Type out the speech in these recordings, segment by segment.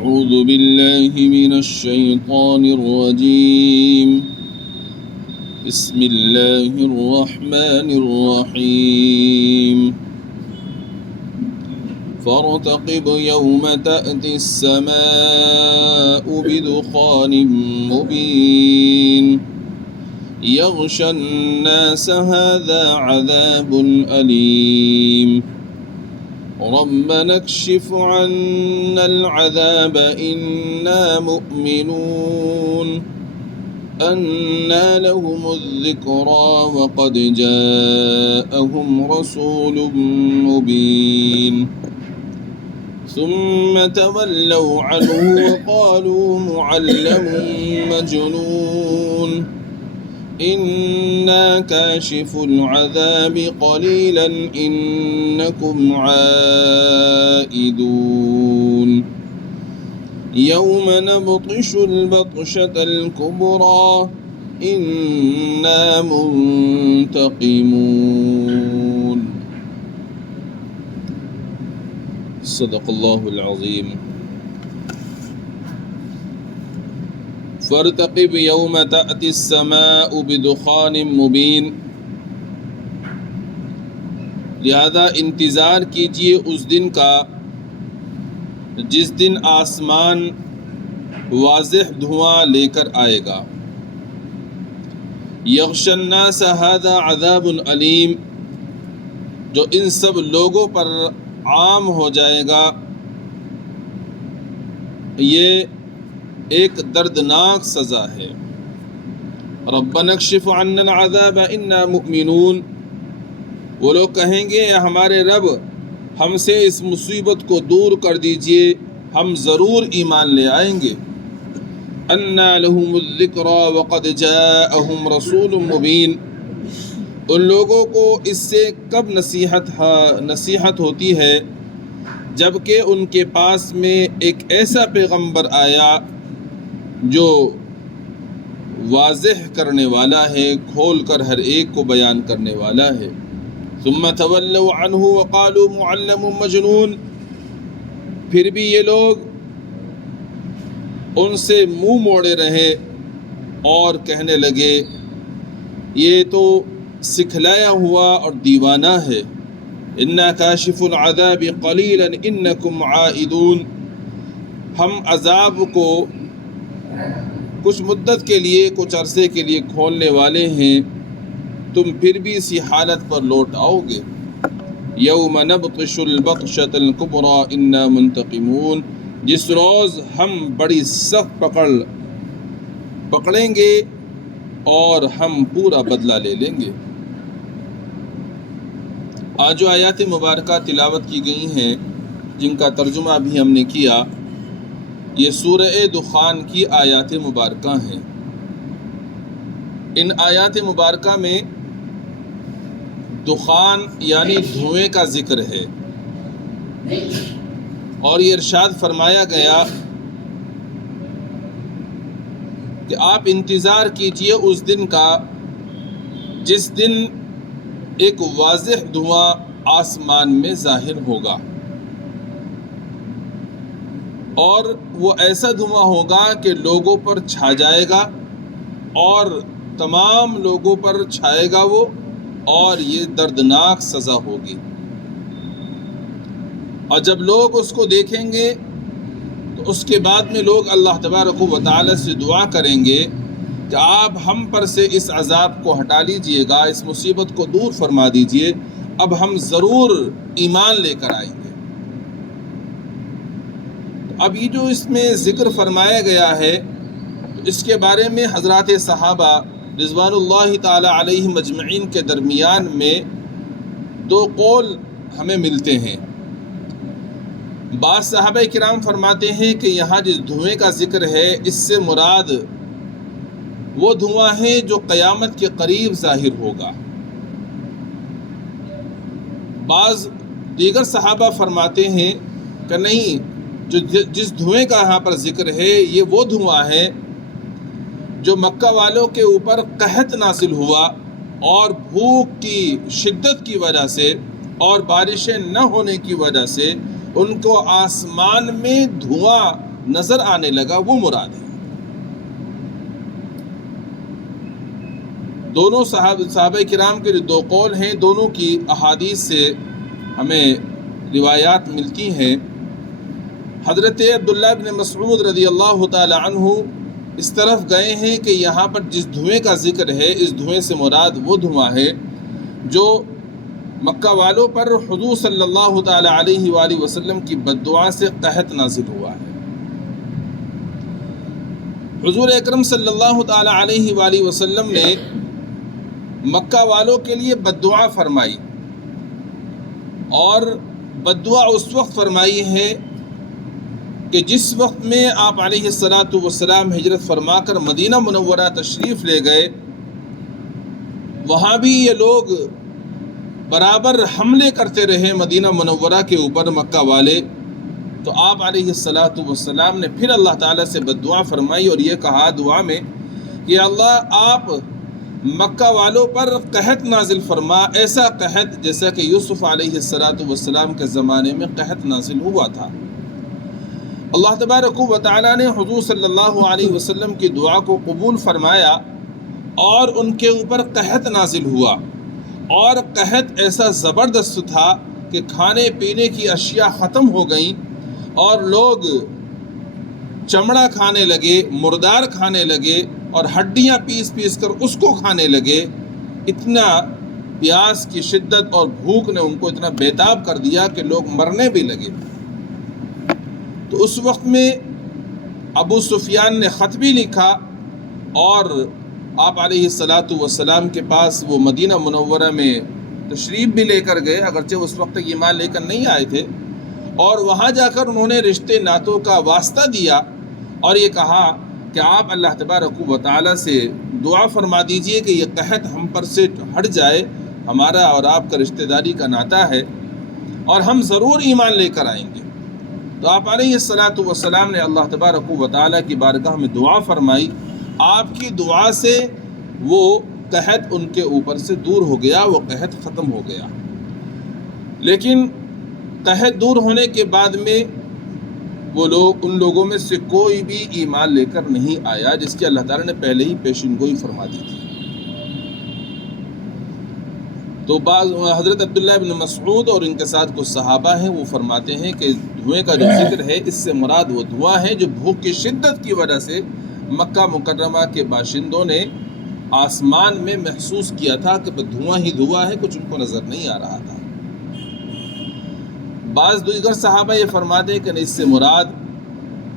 أعوذ بالله من الشيطان الرجيم. بسم الله الرحمن الرحيم. فارتقب يوم تأتي السماء بدخان مبين يغشى الناس هذا عذاب أليم ربنا اكشف عنا العذاب إنا مؤمنون أنى لهم الذكرى وقد جاءهم رسول مبين ثم تولوا عنه وقالوا معلم مجنون إنا كاشف العذاب قليلا إنكم عائدون يوم نبطش البطشة الكبرى إنا منتقمون. صدق الله العظيم. فارتقب يوم تأتي السماء بدخان مبين، لہذا انتظار کیجیے اس دن کا جس دن آسمان واضح دھواں لے کر آئے گا. یغشی الناس ھذا عذاب علیم، جو ان سب لوگوں پر عام ہو جائے گا، یہ ایک دردناک سزا ہے. ربنا اکشف عنا العذاب انا مؤمنون، وہ لوگ کہیں گے ہمارے رب ہم سے اس مصیبت کو دور کر دیجئے، ہم ضرور ایمان لے آئیں گے. انا لهم الذکریٰ وقد جاءهم رسول مبین، ان لوگوں کو اس سے کب نصیحت ہوتی ہے جبکہ ان کے پاس میں ایک ایسا پیغمبر آیا جو واضح کرنے والا ہے، کھول کر ہر ایک کو بیان کرنے والا ہے. ثم تولوا عنہ وقالوا معلم مجنون، پھر بھی یہ لوگ ان سے منہ موڑے رہے اور کہنے لگے یہ تو سکھلایا ہوا اور دیوانہ ہے. انا کاشف العذاب قلیلا انکم عائدون، ہم عذاب کو کچھ مدت کے لیے، کچھ عرصے کے لیے کھولنے والے ہیں، تم پھر بھی اسی حالت پر لوٹ آؤ گے. یوم نبطش البطشۃ الکبریٰ انا منتقمون، جس روز ہم بڑی سخت پکڑیں گے اور ہم پورا بدلہ لے لیں گے. آج جو آیات مبارکہ تلاوت کی گئی ہیں، جن کا ترجمہ بھی ہم نے کیا، یہ سورہ دخان کی آیات مبارکہ ہیں. ان آیات مبارکہ میں دخان یعنی دھوئیں کا ذکر ہے، اور یہ ارشاد فرمایا گیا کہ آپ انتظار کیجئے اس دن کا جس دن ایک واضح دھواں آسمان میں ظاہر ہوگا، اور وہ ایسا دھواں ہوگا کہ لوگوں پر چھا جائے گا، اور تمام لوگوں پر چھائے گا وہ، اور یہ دردناک سزا ہوگی. اور جب لوگ اس کو دیکھیں گے تو اس کے بعد میں لوگ اللہ تبارک و تعالی سے دعا کریں گے کہ آپ ہم پر سے اس عذاب کو ہٹا لیجئے گا، اس مصیبت کو دور فرما دیجئے، اب ہم ضرور ایمان لے کر آئیں گے. اب یہ جو اس میں ذکر فرمایا گیا ہے، اس کے بارے میں حضرات صحابہ رضوان اللہ تعالی علیہم اجمعین کے درمیان میں دو قول ہمیں ملتے ہیں. بعض صحابہ کرام فرماتے ہیں کہ یہاں جس دھوئیں کا ذکر ہے، اس سے مراد وہ دھواں ہے جو قیامت کے قریب ظاہر ہوگا. بعض دیگر صحابہ فرماتے ہیں کہ نہیں، جس دھوئیں کا یہاں پر ذکر ہے یہ وہ دھواں ہے جو مکہ والوں کے اوپر قحط نازل ہوا، اور بھوک کی شدت کی وجہ سے اور بارشیں نہ ہونے کی وجہ سے ان کو آسمان میں دھواں نظر آنے لگا وہ مراد ہے۔ دونوں صحابہ کرام کے جو دو قول ہیں، دونوں کی احادیث سے ہمیں روایات ملتی ہیں۔ حضرت عبداللہ بن مسعود رضی اللہ تعالی عنہ اس طرف گئے ہیں کہ یہاں پر جس دھوئیں کا ذکر ہے، اس دھوئیں سے مراد وہ دھواں ہے جو مکہ والوں پر حضور صلی اللہ تعالی علیہ وآلہ وسلم کی بد دعا سے قحط نازل ہوا ہے۔ حضور اکرم صلی اللہ تعالی علیہ وآلہ وسلم نے مکہ والوں کے لیے بد دعا فرمائی، اور بد دعا اس وقت فرمائی ہے کہ جس وقت میں آپ علیہ السلام ہجرت فرما کر مدینہ منورہ تشریف لے گئے، وہاں بھی یہ لوگ برابر حملے کرتے رہے مدینہ منورہ کے اوپر مکہ والے۔ تو آپ علیہ السلام نے پھر اللہ تعالیٰ سے بد دعا فرمائی اور یہ کہا دعا میں کہ اللہ آپ مکہ والوں پر قحط نازل فرما، ایسا قحط جیسا کہ یوسف علیہ السلام کے زمانے میں قحط نازل ہوا تھا۔ اللہ تبارک و تعالیٰ نے حضور صلی اللہ علیہ وسلم کی دعا کو قبول فرمایا اور ان کے اوپر قحط نازل ہوا، اور قحط ایسا زبردست تھا کہ کھانے پینے کی اشیاء ختم ہو گئیں اور لوگ چمڑا کھانے لگے، مردار کھانے لگے اور ہڈیاں پیس پیس کر اس کو کھانے لگے۔ اتنا پیاس کی شدت اور بھوک نے ان کو اتنا بیتاب کر دیا کہ لوگ مرنے بھی لگے۔ تو اس وقت میں ابو سفیان نے خط بھی لکھا اور آپ علیہ السلام کے پاس وہ مدینہ منورہ میں تشریف بھی لے کر گئے، اگرچہ اس وقت تک ایمان لے کر نہیں آئے تھے، اور وہاں جا کر انہوں نے رشتے ناتوں کا واسطہ دیا اور یہ کہا کہ آپ اللہ تبارک و تعالیٰ سے دعا فرما دیجئے کہ یہ قحط ہم پر سے ہٹ جائے، ہمارا اور آپ کا رشتہ داری کا ناطہ ہے اور ہم ضرور ایمان لے کر آئیں گے۔ تو آپ علیہ السلام نے اللہ تبارک و تعالیٰ کی بارگاہ میں دعا فرمائی، آپ کی دعا سے وہ قحط ان کے اوپر سے دور ہو گیا، وہ قحط ختم ہو گیا۔ لیکن قحط دور ہونے کے بعد میں وہ لوگ، ان لوگوں میں سے کوئی بھی ایمان لے کر نہیں آیا جس کی اللہ تعالیٰ نے پہلے ہی پیشین گوئی فرما دی تھی۔ تو بعض حضرت عبداللہ بن مسعود اور ان کے ساتھ کچھ صحابہ ہیں، وہ فرماتے ہیں کہ دھوئیں کا جو ذکر ہے اس سے مراد وہ دھواں ہے جو بھوک کی شدت کی وجہ سے مکہ مکرمہ کے باشندوں نے آسمان میں محسوس کیا تھا کہ دھواں ہی دھواں ہے، کچھ ان کو نظر نہیں آ رہا تھا۔ بعض دیگر صحابہ یہ فرماتے ہیں کہ اس سے مراد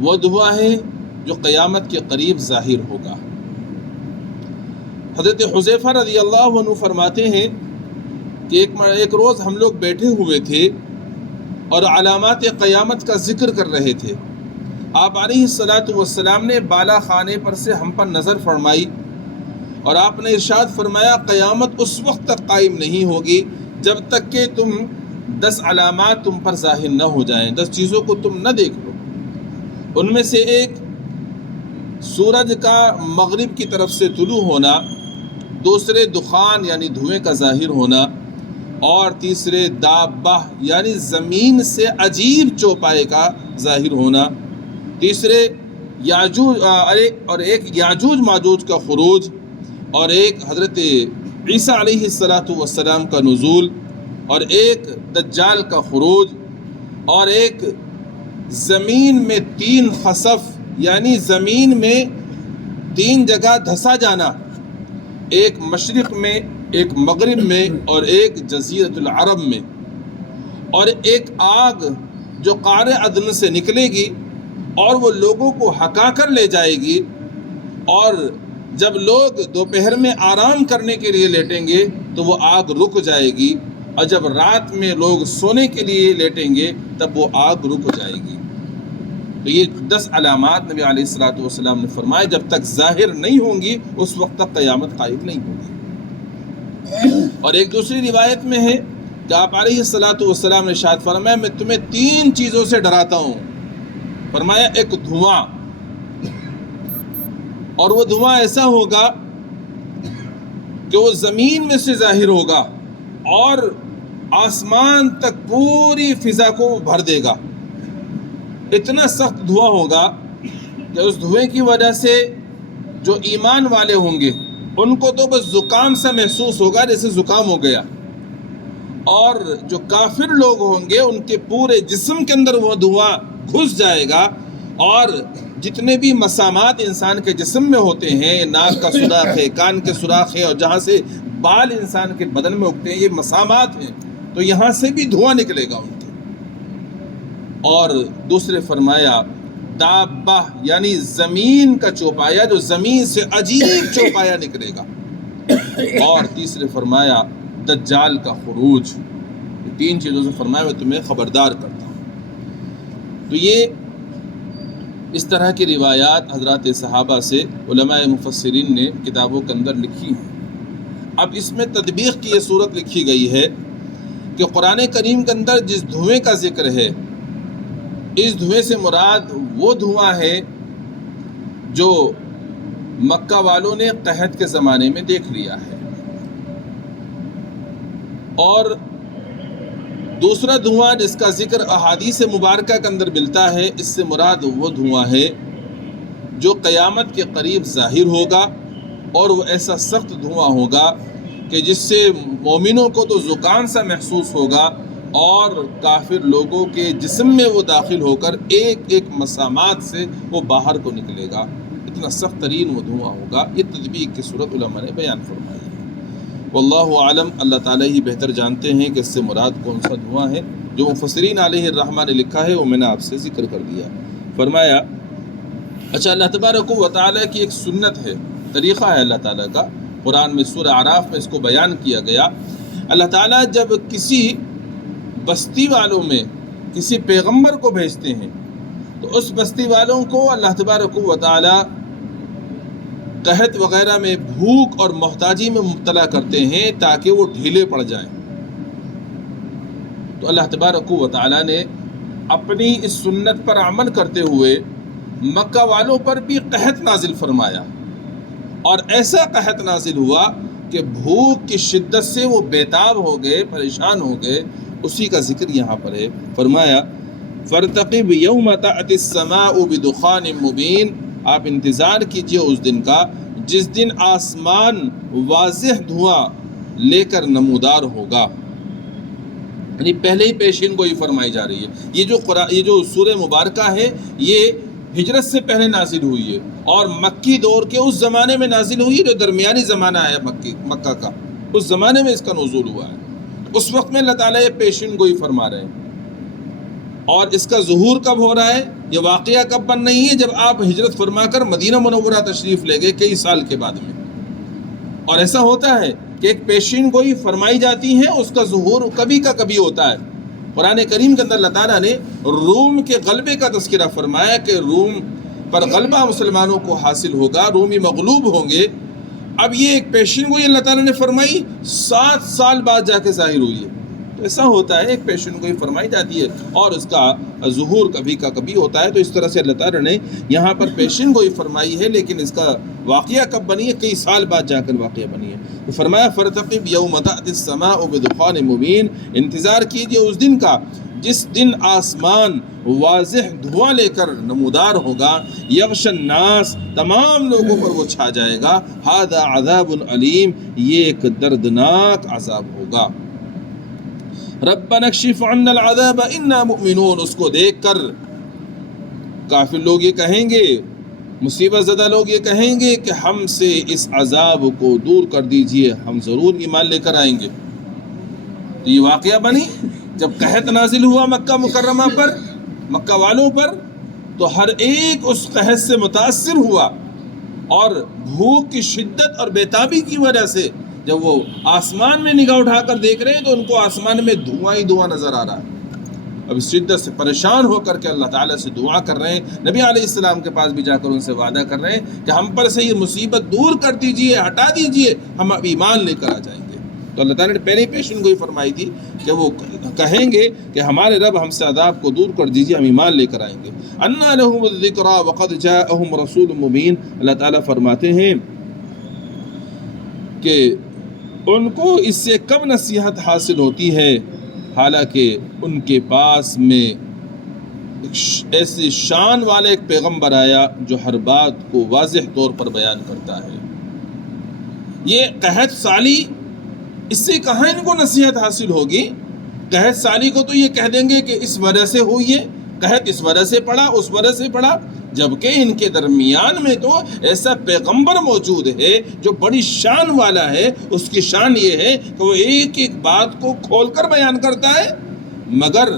وہ دھواں ہے جو قیامت کے قریب ظاہر ہوگا۔ حضرت حذیفہ رضی اللہ عنہ فرماتے ہیں کہ ایک روز ہم لوگ بیٹھے ہوئے تھے اور علامات قیامت کا ذکر کر رہے تھے۔ آپ علیہ السلام نے بالا خانے پر سے ہم پر نظر فرمائی اور آپ نے ارشاد فرمایا قیامت اس وقت تک قائم نہیں ہوگی جب تک کہ 10 علامات تم پر ظاہر نہ ہو جائیں، 10 چیزوں کو تم نہ دیکھ لو۔ ان میں سے ایک سورج کا مغرب کی طرف سے طلوع ہونا، دوسرے دخان یعنی دھوئیں کا ظاہر ہونا، اور تیسرے دابہ یعنی زمین سے عجیب چوپائے کا ظاہر ہونا، تیسرے یاجوج اور ایک یاجوج ماجوج کا خروج، اور ایک حضرت عیسیٰ علیہ السلام کا نزول، اور ایک دجال کا خروج، اور ایک زمین میں 3 خسف یعنی زمین میں 3 جگہ دھسا جانا، ایک مشرق میں، ایک مغرب میں اور ایک جزیرۃ العرب میں، اور ایک آگ جو قعر عدن سے نکلے گی اور وہ لوگوں کو ہکا کر لے جائے گی، اور جب لوگ دوپہر میں آرام کرنے کے لیے لیٹیں گے تو وہ آگ رک جائے گی، اور جب رات میں لوگ سونے کے لیے لیٹیں گے تب وہ آگ رک جائے گی۔ تو یہ 10 علامات نبی علیہ السلام نے فرمائے جب تک ظاہر نہیں ہوں گی اس وقت تک قیامت قائم نہیں ہوگی۔ اور ایک دوسری روایت میں ہے کہ آپ علیہ السلام نے ارشاد فرمایا میں تمہیں 3 چیزوں سے ڈراتا ہوں۔ فرمایا ایک دھواں، اور وہ دھواں ایسا ہوگا کہ وہ زمین میں سے ظاہر ہوگا اور آسمان تک پوری فضا کو بھر دے گا۔ اتنا سخت دھواں ہوگا کہ اس دھوئیں کی وجہ سے جو ایمان والے ہوں گے ان کو تو بس زکام سا محسوس ہوگا جیسے زکام ہو گیا، اور جو کافر لوگ ہوں گے ان کے پورے جسم کے اندر وہ دھواں گھس جائے گا، اور جتنے بھی مسامات انسان کے جسم میں ہوتے ہیں، ناک کا سوراخ ہے، کان کے سوراخ ہے، اور جہاں سے بال انسان کے بدن میں اگتے ہیں، یہ مسامات ہیں، تو یہاں سے بھی دھواں نکلے گا ان کے۔ اور دوسرے فرمایا دابہ یعنی زمین کا چوپایا، جو زمین سے عجیب چوپایا نکلے گا، اور تیسرے فرمایا دجال کا خروج۔ یہ تین چیزوں سے فرمایا میں تمہیں خبردار کرتا ہوں۔ تو یہ اس طرح کی روایات حضرات صحابہ سے علماء مفسرین نے کتابوں کے اندر لکھی ہیں۔ اب اس میں تطبیق کی یہ صورت لکھی گئی ہے کہ قرآن کریم کے اندر جس دھوئیں کا ذکر ہے، اس دھوئیں سے مراد وہ دھواں ہے جو مکہ والوں نے قحط کے زمانے میں دیکھ لیا ہے، اور دوسرا دھواں جس کا ذکر احادیث مبارکہ کے اندر ملتا ہے، اس سے مراد وہ دھواں ہے جو قیامت کے قریب ظاہر ہوگا، اور وہ ایسا سخت دھواں ہوگا کہ جس سے مومنوں کو تو زکام سا محسوس ہوگا، اور کافر لوگوں کے جسم میں وہ داخل ہو کر ایک ایک مسامات سے وہ باہر کو نکلے گا، اتنا سخت ترین وہ دھواں ہوگا۔ یہ تطبیق کی صورت علماء نے بیان فرمائی ہے۔ واللہ عالم، اللہ تعالیٰ ہی بہتر جانتے ہیں کہ اس سے مراد کون سا دھواں ہے۔ جو مفسرین علیہ الرحمہ نے لکھا ہے وہ میں نے آپ سے ذکر کر دیا۔ فرمایا اچھا، اللہ تبارک و تعالیٰ کی ایک سنت ہے، طریقہ ہے اللہ تعالیٰ کا، قرآن میں سورہ اعراف میں اس کو بیان کیا گیا۔ اللہ تعالیٰ جب کسی بستی والوں میں کسی پیغمبر کو بھیجتے ہیں تو اس بستی والوں کو اللہ تبارک و تعالیٰ قحط وغیرہ میں، بھوک اور محتاجی میں مبتلا کرتے ہیں تاکہ وہ ڈھیلے پڑ جائیں۔ تو اللہ تبارک و تعالیٰ نے اپنی اس سنت پر عمل کرتے ہوئے مکہ والوں پر بھی قحط نازل فرمایا، اور ایسا قحط نازل ہوا کہ بھوک کی شدت سے وہ بیتاب ہو گئے، پریشان ہو گئے۔ اسی کا ذکر یہاں پر ہے۔ فرمایا فَارْتَقِبْ يَوْمَ تَأْتِي السَّمَاءُ بِدُخَانٍ مُبِينٍ، آپ انتظار کیجئے اس دن کا جس دن آسمان واضح دھواں لے کر نمودار ہوگا۔ یعنی پہلے ہی پیشین گوئی فرمائی جا رہی ہے۔ یہ جو سورہ مبارکہ ہے یہ ہجرت سے پہلے نازل ہوئی ہے، اور مکی دور کے اس زمانے میں نازل ہوئی جو درمیانی زمانہ ہے مکہ کا، اس زمانے میں اس کا نزول ہوا ہے۔ اس وقت میں اللہ تعالیٰ یہ پیشین گوئی فرما رہے ہیں، اور اس کا ظہور کب ہو رہا ہے، یہ واقعہ کب بن رہی ہے، جب آپ ہجرت فرما کر مدینہ منورہ تشریف لے گئے کئی سال کے بعد میں۔ اور ایسا ہوتا ہے کہ ایک پیشین گوئی فرمائی جاتی ہے، اس کا ظہور کبھی کا کبھی ہوتا ہے۔ قرآن کریم کے اندر اللہ تعالیٰ نے روم کے غلبے کا تذکرہ فرمایا کہ روم پر غلبہ مسلمانوں کو حاصل ہوگا، رومی مغلوب ہوں گے۔ اب یہ ایک پیشین گوئی اللہ تعالیٰ نے فرمائی، 7 سال بعد جا کے ظاہر ہوئی ہے۔ تو ایسا ہوتا ہے، ایک پیشین گوئی فرمائی جاتی ہے اور اس کا ظہور کبھی کا کبھی ہوتا ہے۔ تو اس طرح سے اللہ تعالیٰ نے یہاں پر پیشین گوئی فرمائی ہے، لیکن اس کا واقعہ کب بنی ہے، کئی سال بعد جا کر واقعہ بنی ہے۔ تو فرمایا فَارْتَقِبْ يَوْمَ تَأْتِي السَّمَاءُ بِدُخَانٍ مُبِينٍ، انتظار کیجئے اس دن کا جس دن آسمان واضح دھواں لے کر نمودار ہوگا، یغش الناس، تمام لوگوں پر وہ چھا جائے گا، ھذا عذاب علیم، یہ ایک دردناک عذاب ہوگا۔ ربنا اکشف عنا العذاب انا مؤمنون، اس کو دیکھ کر کافر لوگ یہ کہیں گے، مصیبت زدہ لوگ یہ کہیں گے کہ ہم سے اس عذاب کو دور کر دیجئے، ہم ضرور ایمان لے کر آئیں گے۔ تو یہ واقعہ بنی جب قحط نازل ہوا مکہ مکرمہ پر، مکہ والوں پر، تو ہر ایک اس قحط سے متاثر ہوا، اور بھوک کی شدت اور بیتابی کی وجہ سے جب وہ آسمان میں نگاہ اٹھا کر دیکھ رہے ہیں تو ان کو آسمان میں دھواں ہی دھواں نظر آ رہا ہے۔ اب اس شدت سے پریشان ہو کر کے اللہ تعالیٰ سے دعا کر رہے ہیں، نبی علیہ السلام کے پاس بھی جا کر ان سے وعدہ کر رہے ہیں کہ ہم پر سے یہ مصیبت دور کر دیجئے، ہٹا دیجئے، ہم اب ایمان لے کر آ جائیں گے۔ تو اللہ تعالیٰ نے پہلے ہی پیشن گوئی فرمائی تھی کہ وہ کہیں گے کہ ہمارے رب ہم سے عذاب کو دور کر دیجئے، ہم ایمان لے کر آئیں گے۔ انا لهم الذکری وقد جاءهم رسول مبین، اللہ تعالیٰ فرماتے ہیں کہ ان کو اس سے کب نصیحت حاصل ہوتی ہے، حالانکہ ان کے پاس میں ایسی شان والے ایک پیغمبر آیا جو ہر بات کو واضح طور پر بیان کرتا ہے۔ یہ قحط سالی، اس سے کہاں ان کو نصیحت حاصل ہوگی؟ قحط سالی کو تو یہ کہہ دیں گے کہ اس وجہ سے ہوئی ہے، قحط اس وجہ سے پڑا، اس وجہ سے پڑا، جبکہ ان کے درمیان میں تو ایسا پیغمبر موجود ہے جو بڑی شان والا ہے۔ اس کی شان یہ ہے کہ وہ ایک ایک بات کو کھول کر بیان کرتا ہے، مگر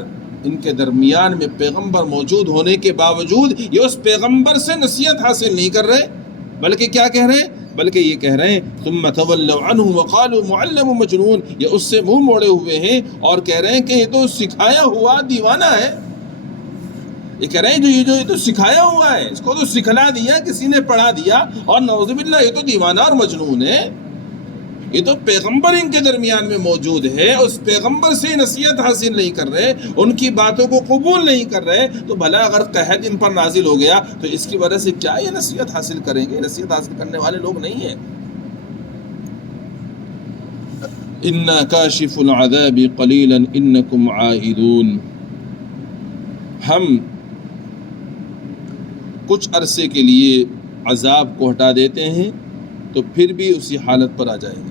ان کے درمیان میں پیغمبر موجود ہونے کے باوجود یہ اس پیغمبر سے نصیحت حاصل نہیں کر رہے، بلکہ کیا کہہ رہے ہیں؟ بلکہ یہ کہہ رہے ہیں ثم تولوا عنہ وقالوا معلم مجنون، یہ اس سے منہ موڑے ہوئے ہیں اور کہہ رہے ہیں کہ یہ تو سکھایا ہوا دیوانہ ہے۔ یہ کہہ رہے ہیں یہ تو سکھایا ہوا ہے، اس کو تو سکھلا دیا، کسی نے پڑھا دیا، اور نعوذ باللہ یہ تو دیوانہ اور مجنون ہے۔ یہ تو پیغمبر ان کے درمیان میں موجود ہے، اس پیغمبر سے نصیحت حاصل نہیں کر رہے، ان کی باتوں کو قبول نہیں کر رہے، تو بھلا اگر قحط ان پر نازل ہو گیا تو اس کی وجہ سے کیا یہ نصیحت حاصل کریں گے؟ نصیحت حاصل کرنے والے لوگ نہیں ہیں۔ اِنَّا كَاشِفُ الْعَذَابِ قَلِيلًا إِنَّكُمْ عَائِدُونَ، ہم کچھ عرصے کے لیے عذاب کو ہٹا دیتے ہیں تو پھر بھی اسی حالت پر آ جائیں گے۔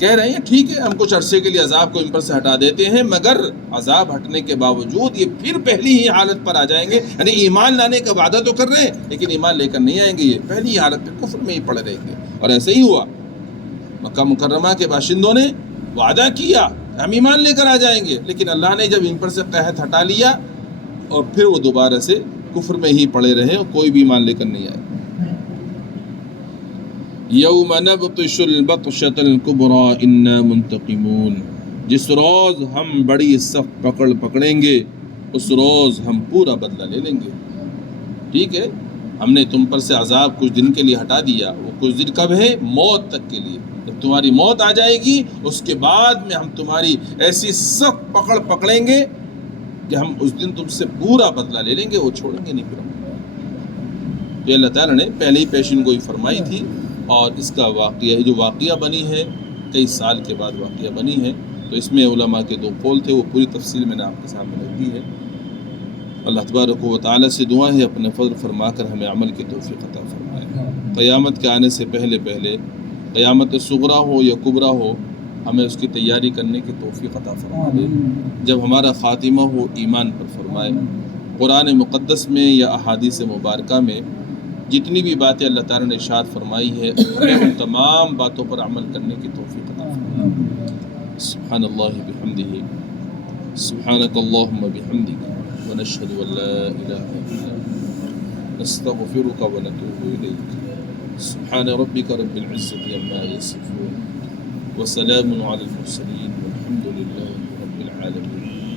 کہہ رہے ہیں ٹھیک ہے ہم کچھ عرصے کے لیے عذاب کو ان پر سے ہٹا دیتے ہیں، مگر عذاب ہٹنے کے باوجود یہ پھر پہلی ہی حالت پر آ جائیں گے۔ یعنی ایمان لانے کا وعدہ تو کر رہے ہیں لیکن ایمان لے کر نہیں آئیں گے، یہ پہلی ہی حالت پہ کفر میں ہی پڑے رہیں گے۔ اور ایسے ہی ہوا، مکہ مکرمہ کے باشندوں نے وعدہ کیا ہم ایمان لے کر آ جائیں گے، لیکن اللہ نے جب ان پر سے قحط ہٹا لیا اور پھر وہ دوبارہ سے کفر میں ہی پڑے رہے اور کوئی بھی ایمان لے کر نہیں آئے۔ یوم نبطش البطشۃ الکبریٰ انا منتقمون، جس روز ہم بڑی سخت پکڑ پکڑیں گے اس روز ہم پورا بدلہ لے لیں گے۔ ٹھیک ہے ہم نے تم پر سے عذاب کچھ دن کے لیے ہٹا دیا، وہ کچھ دن کب ہے؟ موت تک کے لیے۔ جب تمہاری موت آ جائے گی اس کے بعد میں ہم تمہاری ایسی سخت پکڑ پکڑیں گے کہ ہم اس دن تم سے پورا بدلہ لے لیں گے، وہ چھوڑیں گے نہیں پھر ہم۔ یہ اللہ تعالیٰ نے پہلے ہی پیشین گوئی فرمائی تھی، اور اس کا واقعہ جو واقعہ بنی ہے کئی سال کے بعد واقعہ بنی ہے، تو اس میں علماء کے 2 قول تھے، وہ پوری تفصیل میں نے آپ کے سامنے رکھ دی ہے۔ اللہ تبارک و تعالیٰ سے دعا ہے اپنے فضل فرما کر ہمیں عمل کی توفیق عطا فرمائے۔ قیامت کے آنے سے پہلے قیامت صغریٰ ہو یا کبریٰ ہو، ہمیں اس کی تیاری کرنے کی توفیق عطا فرما دے۔ جب ہمارا خاتمہ ہو ایمان پر فرمائے۔ قرآن مقدس میں یا احادیث مبارکہ میں جتنی بھی باتیں اللہ تعالیٰ نے ارشاد فرمائی ہے ہمیں ان تمام باتوں پر عمل کرنے کی توفیق عطا فرمائے۔ سبحان اللہ بحمدہ، سبحانک اللہم بحمدک، ونشہد ان لا الہ الا انت، نستغفرک ونتوب الیک۔ سبحان ربک رب العزة عما یصفون، وسلام علی المرسلین، والحمد للہ رب العالمین۔